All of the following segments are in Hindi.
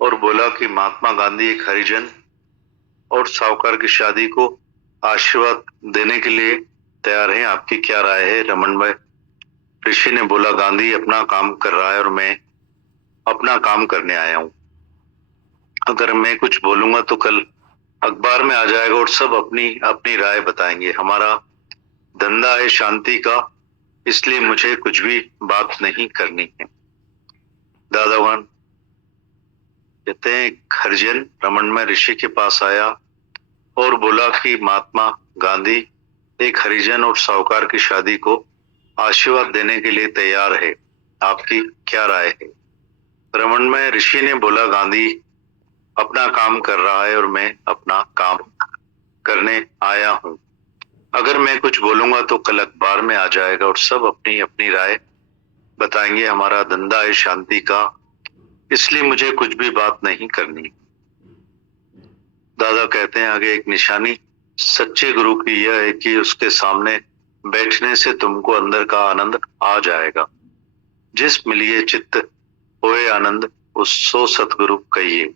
और बोला कि महात्मा गांधी एक हरिजन और साहूकार की शादी को आशीर्वाद देने के लिए तैयार हैं। आपकी क्या राय है? रमन भाई ऋषि ने बोला, गांधी अपना काम कर रहा है और मैं अपना काम करने आया हूँ। अगर मैं कुछ बोलूंगा तो कल अखबार में आ जाएगा और सब अपनी अपनी राय बताएंगे। हमारा धंधा है शांति का, इसलिए मुझे कुछ भी बात नहीं करनी है। दादावान कहते हैं, हरिजन रमणमय ऋषि के पास आया और बोला कि महात्मा गांधी एक हरिजन और साहूकार की शादी को आशीर्वाद देने के लिए तैयार है। आपकी क्या राय है? रमणमय ऋषि ने बोला, गांधी अपना काम कर रहा है और मैं अपना काम करने आया हूं। अगर मैं कुछ बोलूंगा तो कल अखबार में आ जाएगा और सब अपनी अपनी राय बताएंगे। हमारा धंधा है शांति का, इसलिए मुझे कुछ भी बात नहीं करनी। दादा कहते हैं आगे, एक निशानी सच्चे गुरु की यह है कि उसके सामने बैठने से तुमको अंदर का आनंद आ जाएगा। जिस मिलिए चित्त होए आनंद, उसको सतगुरु कहिए।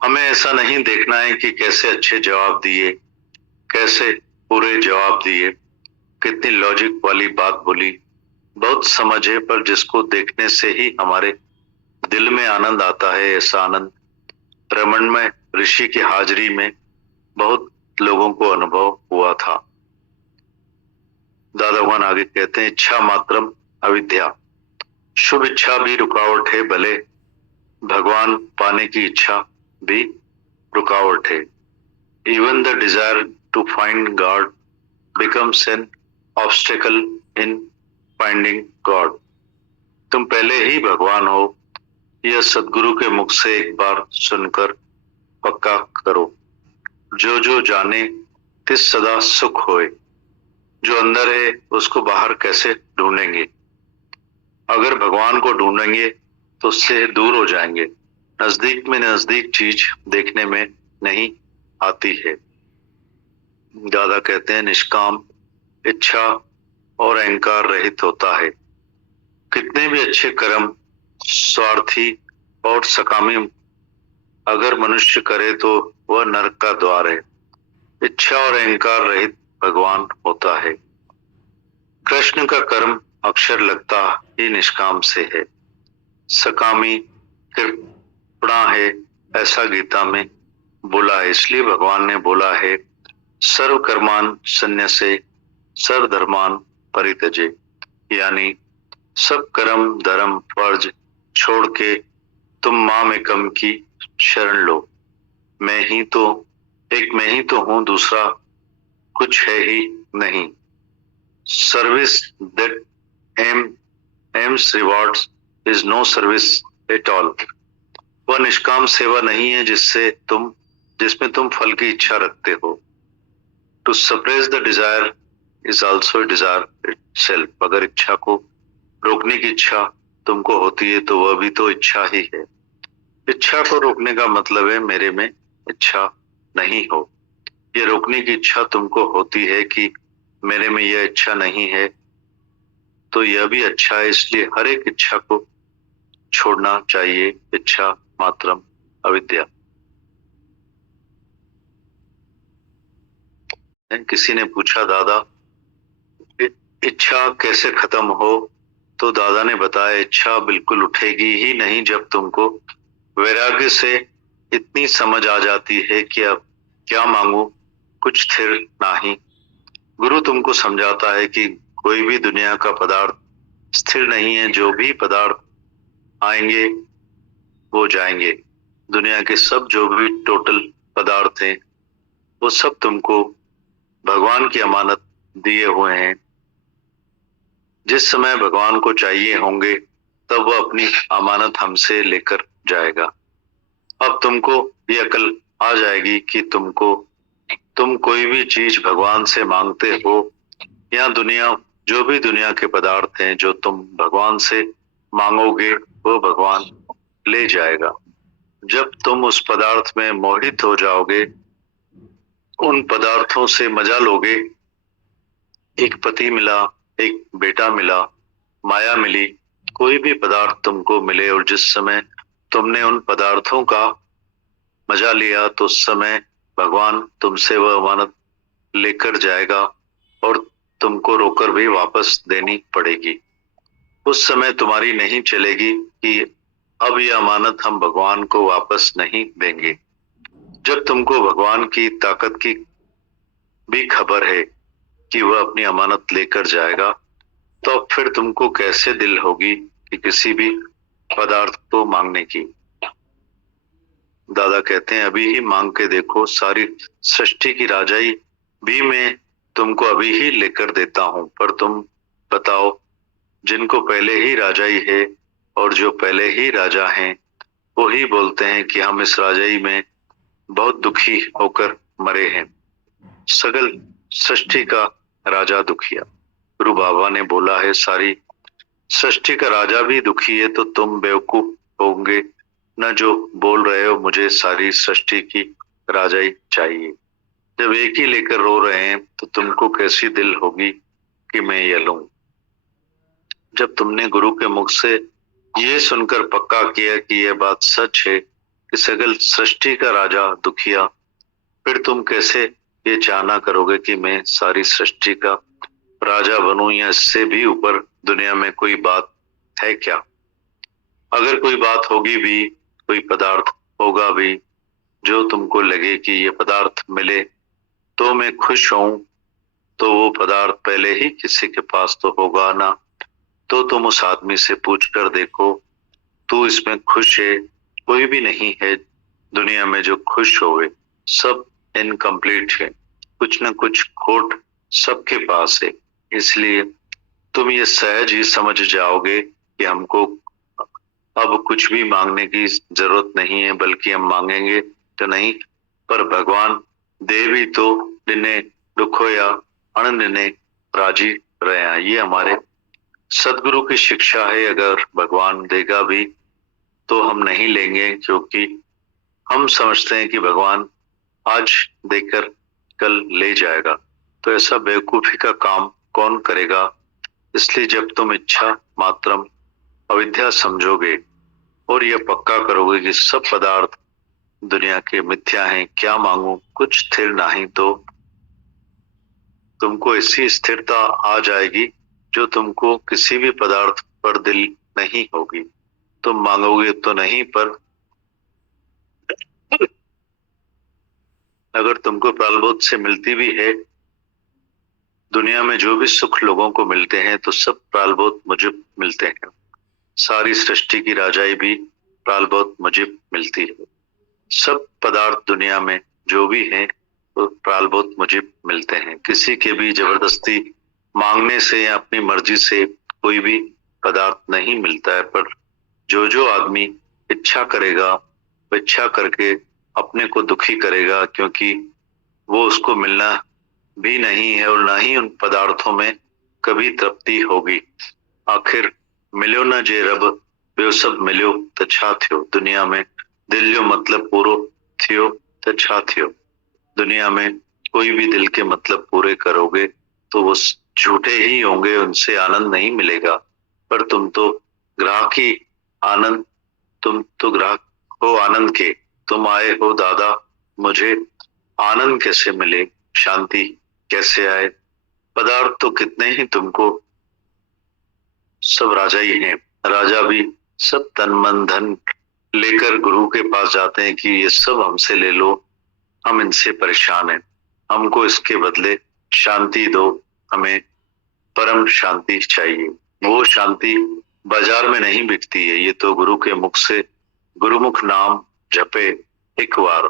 हमें ऐसा नहीं देखना है कि कैसे अच्छे जवाब दिए, कैसे पूरे जवाब दिए, कितनी लॉजिक वाली बात बोली। बहुत समझ है, पर जिसको देखने से ही हमारे दिल में आनंद आता है, ऐसा आनंद रमणमय ऋषि की हाजिरी में बहुत लोगों को अनुभव हुआ था। दादा भगवान आगे कहते हैं, इच्छा मात्रम अविद्या। शुभ इच्छा भी रुकावट है, भले भगवान पाने की इच्छा भी रुकावट है। Even the desire to find God becomes an obstacle in finding God. तुम पहले ही भगवान हो, यह सदगुरु के मुख से एक बार सुनकर पक्का करो। जो जो जाने तिस सदा सुख होए। जो अंदर है उसको बाहर कैसे ढूंढेंगे? अगर भगवान को ढूंढेंगे तो उससे दूर हो जाएंगे। नजदीक में नजदीक चीज देखने में नहीं आती है। दादा कहते हैं, निष्काम इच्छा और अहंकार रहित होता है। कितने भी अच्छे कर्म स्वार्थी और सकामी अगर मनुष्य करे तो वह नरक का द्वार है। इच्छा और अहंकार रहित भगवान होता है। कृष्ण का कर्म अक्षर लगता ही निष्काम से है। सकामी कृपणा है, ऐसा गीता में बोला है। इसलिए भगवान ने बोला है, सर्व कर्मान संन्यासे सर्व धर्मान परित्यजे। यानी सब कर्म धर्म फर्ज छोड़ के तुम माम एकम की शरण लो। मैं ही तो हूं, दूसरा कुछ है ही नहीं। Service that aims rewards is no service at all. वह निष्काम सेवा नहीं है जिसमें तुम फल की इच्छा रखते हो। To suppress the desire is also desire itself. अगर इच्छा को रोकने की इच्छा तुमको होती है तो वह भी तो इच्छा ही है। इच्छा को रोकने का मतलब है मेरे में इच्छा नहीं हो। ये रोकने की इच्छा तुमको होती है कि मेरे में यह इच्छा नहीं है, तो यह भी अच्छा है। इसलिए हर एक इच्छा को छोड़ना चाहिए। इच्छा मात्रम अविद्या। किसी ने पूछा, दादा इच्छा कैसे खत्म हो? तो दादा ने बताया, इच्छा बिल्कुल उठेगी ही नहीं जब तुमको वैराग्य से इतनी समझ आ जाती है कि अब क्या मांगू, कुछ स्थिर नहीं। गुरु तुमको समझाता है कि कोई भी दुनिया का पदार्थ स्थिर नहीं है। जो भी पदार्थ आएंगे वो जाएंगे। दुनिया के सब जो भी टोटल पदार्थ हैं वो सब तुमको भगवान की अमानत दिए हुए हैं। जिस समय भगवान को चाहिए होंगे तब वह अपनी अमानत हमसे लेकर जाएगा। अब तुमको ये अकल आ जाएगी कि तुम कोई भी चीज भगवान से मांगते हो या जो भी दुनिया के पदार्थ हैं जो तुम भगवान से मांगोगे वो भगवान ले जाएगा। जब तुम उस पदार्थ में मोहित हो जाओगे, उन पदार्थों से मजा लोगे, एक पति मिला, एक बेटा मिला, माया मिली, कोई भी पदार्थ तुमको मिले और जिस समय तुमने उन पदार्थों का मजा लिया तो उस समय भगवान तुमसे वह अमानत लेकर जाएगा और तुमको रोकर भी वापस देनी पड़ेगी। उस समय तुम्हारी नहीं चलेगी कि अब यह अमानत हम भगवान को वापस नहीं देंगे। जब तुमको भगवान की ताकत की भी खबर है कि वह अपनी अमानत लेकर जाएगा, तो अब फिर तुमको कैसे दिल होगी कि किसी भी पदार्थ को मांगने की। दादा कहते हैं अभी ही मांग के देखो, सारी सृष्टि की राजाई भी मैं तुमको अभी ही लेकर देता हूँ, पर तुम बताओ, जिनको पहले ही राजाई है और जो पहले ही राजा हैं, वो ही बोलते हैं कि हम इस राजाई में बहुत दुखी होकर मरे हैं। सगल सृष्टि का राजा दुखिया। गुरु बाबा ने बोला है सारी सृष्टि का राजा भी दुखी है, तो तुम बेवकूफ होंगे न जो बोल रहे हो मुझे सारी सृष्टि की राजाई चाहिए। जब एक ही लेकर रो रहे हैं तो तुमको कैसी दिल होगी कि मैं ये लूं। जब तुमने गुरु के मुख से ये सुनकर पक्का किया कि यह बात सच है कि सगल सृष्टि का राजा दुखिया, फिर तुम कैसे ये चाहना करोगे कि मैं सारी सृष्टि का राजा बनूं, या इससे भी ऊपर दुनिया में कोई बात है क्या। अगर कोई बात होगी भी, कोई पदार्थ होगा भी जो तुमको लगे कि ये पदार्थ मिले तो मैं खुश हूं, तो वो पदार्थ पहले ही किसी के पास तो होगा ना। तो तुम उस आदमी से पूछ कर देखो, तू इसमें खुश है? कोई भी नहीं है दुनिया में जो खुश होवे, सब इनकम्प्लीट है, कुछ न कुछ खोट सबके पास है। इसलिए तुम ये सहज ही समझ जाओगे कि हमको अब कुछ भी मांगने की जरूरत नहीं है, बल्कि हम मांगेंगे तो नहीं, पर भगवान दे भी तो दिने दुखो या अणदिने राजी रहे। ये हमारे सदगुरु की शिक्षा है। अगर भगवान देगा भी तो हम नहीं लेंगे, क्योंकि हम समझते हैं कि भगवान आज देकर कल ले जाएगा। तो ऐसा बेवकूफी का काम कौन करेगा। इसलिए जब तुम इच्छा मात्रम अविद्या समझोगे और यह पक्का करोगे कि सब पदार्थ दुनिया के मिथ्या हैं, क्या मांगू कुछ स्थिर नहीं, तो तुमको ऐसी स्थिरता आ जाएगी जो तुमको किसी भी पदार्थ पर दिल नहीं होगी। तुम मांगोगे तो नहीं, पर अगर तुमको प्रालब्ध से मिलती भी है, दुनिया में जो भी सुख लोगों को मिलते हैं तो सब प्रालब्ध मुझे मिलते हैं। सारी सृष्टि की राजाई भी प्रालब्ध मुझे मिलती है। सब पदार्थ दुनिया में जो भी हैं तो प्रालब्ध मुझे मिलते हैं। किसी के भी जबरदस्ती मांगने से या अपनी मर्जी से कोई भी पदार्थ नहीं मिलता है, पर जो जो आदमी इच्छा करेगा, वो इच्छा करके अपने को दुखी करेगा, क्योंकि वो उसको मिलना भी नहीं है और ना ही उन पदार्थों में कभी तृप्ति होगी। आखिर मिलो न जे रब ॿियो सभु मिलियो त छा थियो। दुनिया में दिल जो मतलब पूरो थियो त छा थियो। दुनिया में कोई भी दिल के मतलब पूरे करोगे तो वो झूठे ही होंगे, उनसे आनंद नहीं मिलेगा। पर तुम तो ग्राहक ही आनंद, तुम तो ग्राहक हो आनंद के। तुम आए हो दादा, मुझे आनंद कैसे मिले, शांति कैसे आए। पदार्थ तो कितने ही तुमको, सब राजा ही हैं। राजा भी सब तन मन धन लेकर गुरु के पास जाते हैं कि ये सब हमसे ले लो, हम इनसे परेशान हैं, हमको इसके बदले शांति दो, हमें परम शांति चाहिए। वो शांति बाजार में नहीं बिकती है, ये तो गुरु के मुख से, गुरुमुख नाम जपे एक बार,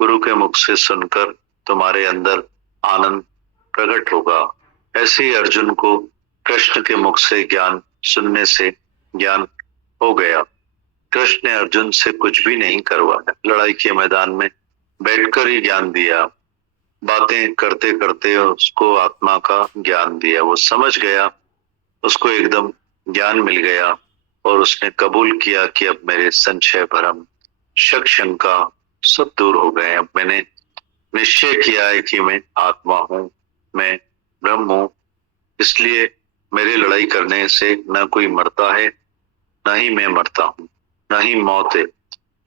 गुरु के मुख से सुनकर तुम्हारे अंदर आनंद प्रकट होगा। ऐसे ही अर्जुन को कृष्ण के मुख से ज्ञान सुनने से ज्ञान हो गया। कृष्ण ने अर्जुन से कुछ भी नहीं करवाया, लड़ाई के मैदान में बैठकर ही ज्ञान दिया, बातें करते करते उसको आत्मा का ज्ञान दिया। वो समझ गया, उसको एकदम ज्ञान मिल गया और उसने कबूल किया कि अब मेरे संशय भरम शक शंका सब दूर हो गए। अब मैंने निश्चय किया है कि मैं आत्मा हूं, मैं ब्रह्म हूं, इसलिए मेरे लड़ाई करने से न कोई मरता है, न ही मैं मरता हूं, न ही मौत है।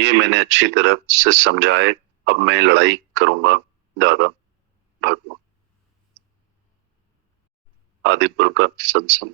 ये मैंने अच्छी तरह से समझा है, अब मैं लड़ाई करूंगा दादा भगवान। आदिपुर का सत्संग।